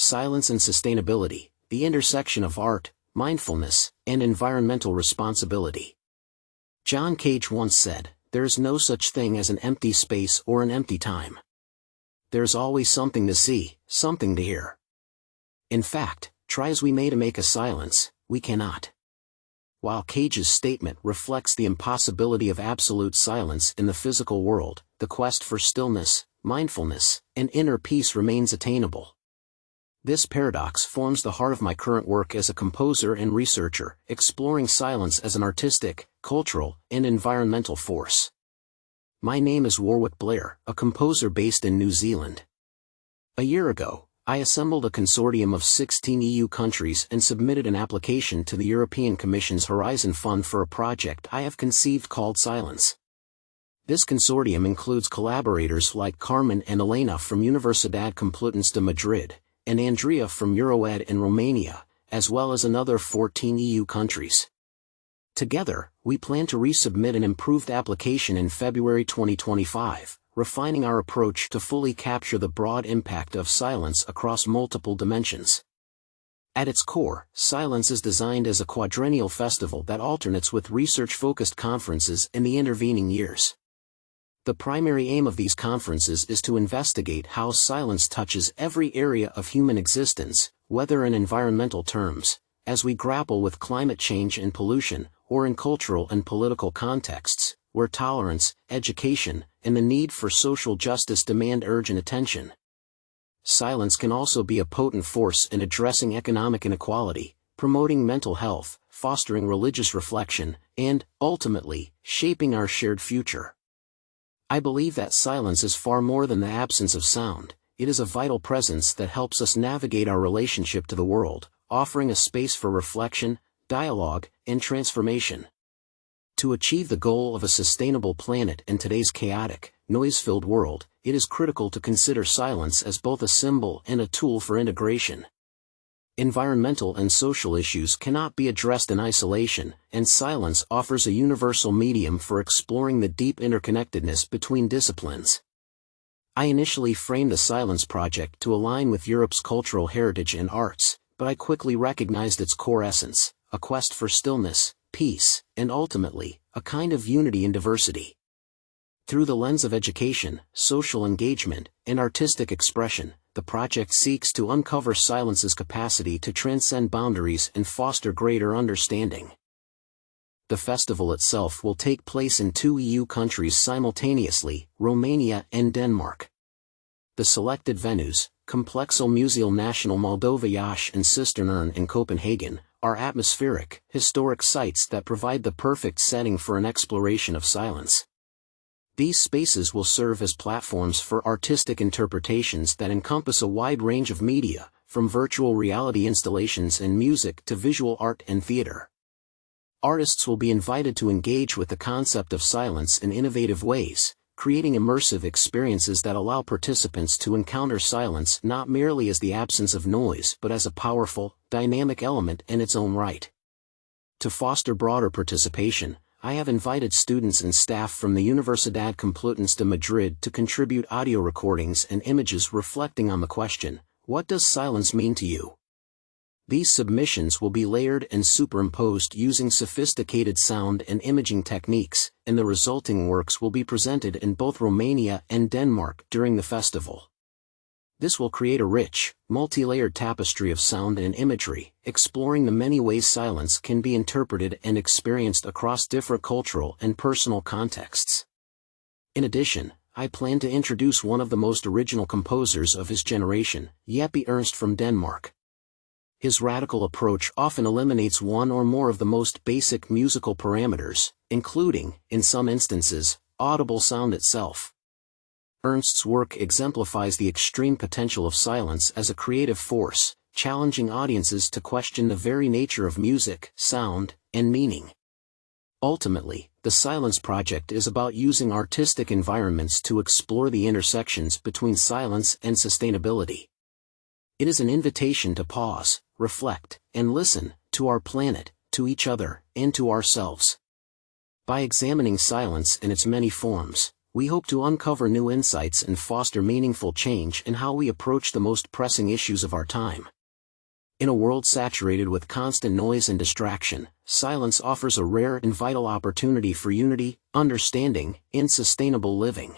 Silence and Sustainability, the Intersection of Art, Mindfulness, and Environmental Responsibility. John Cage once said, "There is no such thing as an empty space or an empty time. There's always something to see, something to hear." In fact, try as we may to make a silence, we cannot. While Cage's statement reflects the impossibility of absolute silence in the physical world, the quest for stillness, mindfulness, and inner peace remains attainable. This paradox forms the heart of my current work as a composer and researcher, exploring silence as an artistic, cultural, and environmental force. My name is Warwick Blair, a composer based in New Zealand. A year ago, I assembled a consortium of 16 EU countries and submitted an application to the European Commission's Horizon Fund for a project I have conceived called Silence. This consortium includes collaborators like Carmen and Elena from Universidad Complutense de Madrid, and Andrea from Euroed in Romania, as well as another 14 EU countries. Together, we plan to resubmit an improved application in February 2025, refining our approach to fully capture the broad impact of silence across multiple dimensions. At its core, Silence is designed as a quadrennial festival that alternates with research-focused conferences in the intervening years. The primary aim of these conferences is to investigate how silence touches every area of human existence, whether in environmental terms, as we grapple with climate change and pollution, or in cultural and political contexts, where tolerance, education, and the need for social justice demand urgent attention. Silence can also be a potent force in addressing economic inequality, promoting mental health, fostering religious reflection, and, ultimately, shaping our shared future. I believe that silence is far more than the absence of sound. It is a vital presence that helps us navigate our relationship to the world, offering a space for reflection, dialogue, and transformation. To achieve the goal of a sustainable planet in today's chaotic, noise-filled world, it is critical to consider silence as both a symbol and a tool for integration. Environmental and social issues cannot be addressed in isolation, and silence offers a universal medium for exploring the deep interconnectedness between disciplines. I initially framed the Silence Project to align with Europe's cultural heritage and arts, but I quickly recognized its core essence, a quest for stillness, peace, and ultimately, a kind of unity in diversity. Through the lens of education, social engagement, and artistic expression, the project seeks to uncover silence's capacity to transcend boundaries and foster greater understanding. The festival itself will take place in 2 EU countries simultaneously, Romania and Denmark. The selected venues, Complexul Museal National Moldova Iași and Cisternern in Copenhagen, are atmospheric, historic sites that provide the perfect setting for an exploration of silence. These spaces will serve as platforms for artistic interpretations that encompass a wide range of media, from virtual reality installations and music to visual art and theater. Artists will be invited to engage with the concept of silence in innovative ways, creating immersive experiences that allow participants to encounter silence not merely as the absence of noise but as a powerful, dynamic element in its own right. To foster broader participation, I have invited students and staff from the Universidad Complutense de Madrid to contribute audio recordings and images reflecting on the question, "What does silence mean to you?" These submissions will be layered and superimposed using sophisticated sound and imaging techniques, and the resulting works will be presented in both Romania and Denmark during the festival. This will create a rich, multi-layered tapestry of sound and imagery, exploring the many ways silence can be interpreted and experienced across different cultural and personal contexts. In addition, I plan to introduce one of the most original composers of his generation, Jeppe Ernst from Denmark. His radical approach often eliminates one or more of the most basic musical parameters, including, in some instances, audible sound itself. Ernst's work exemplifies the extreme potential of silence as a creative force, challenging audiences to question the very nature of music, sound, and meaning. Ultimately, the Silence Project is about using artistic environments to explore the intersections between silence and sustainability. It is an invitation to pause, reflect, and listen, to our planet, to each other, and to ourselves. By examining silence in its many forms, we hope to uncover new insights and foster meaningful change in how we approach the most pressing issues of our time. In a world saturated with constant noise and distraction, silence offers a rare and vital opportunity for unity, understanding, and sustainable living.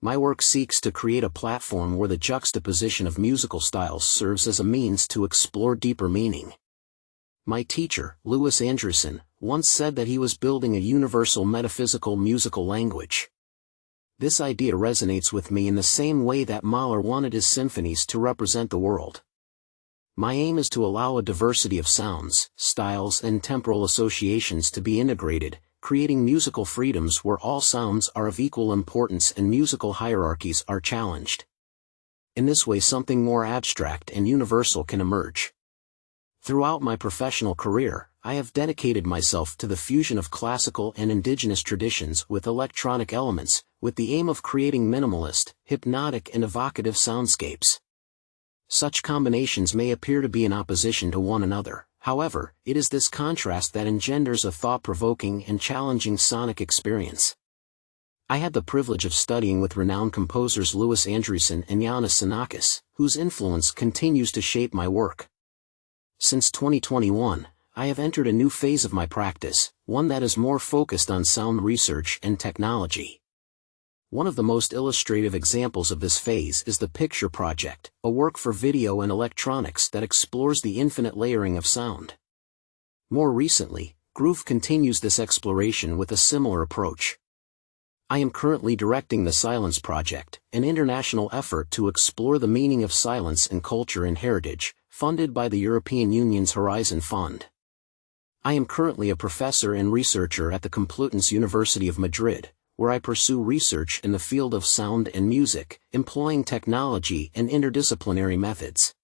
My work seeks to create a platform where the juxtaposition of musical styles serves as a means to explore deeper meaning. My teacher, Louis Andriessen, once said that he was building a universal metaphysical musical language. This idea resonates with me in the same way that Mahler wanted his symphonies to represent the world. My aim is to allow a diversity of sounds, styles and temporal associations to be integrated, creating musical freedoms where all sounds are of equal importance and musical hierarchies are challenged. In this way, something more abstract and universal can emerge. Throughout my professional career, I have dedicated myself to the fusion of classical and indigenous traditions with electronic elements, with the aim of creating minimalist, hypnotic and evocative soundscapes. Such combinations may appear to be in opposition to one another. However, it is this contrast that engenders a thought-provoking and challenging sonic experience. I had the privilege of studying with renowned composers Louis Andriessen and Iannis Xenakis, whose influence continues to shape my work. Since 2021, I have entered a new phase of my practice, one that is more focused on sound research and technology. One of the most illustrative examples of this phase is the Picture Project, a work for video and electronics that explores the infinite layering of sound. More recently, Groove continues this exploration with a similar approach. I am currently directing the Silence Project, an international effort to explore the meaning of silence in culture and heritage, funded by the European Union's Horizon Fund. I am currently a professor and researcher at the Complutense University of Madrid, where I pursue research in the field of sound and music, employing technology and interdisciplinary methods.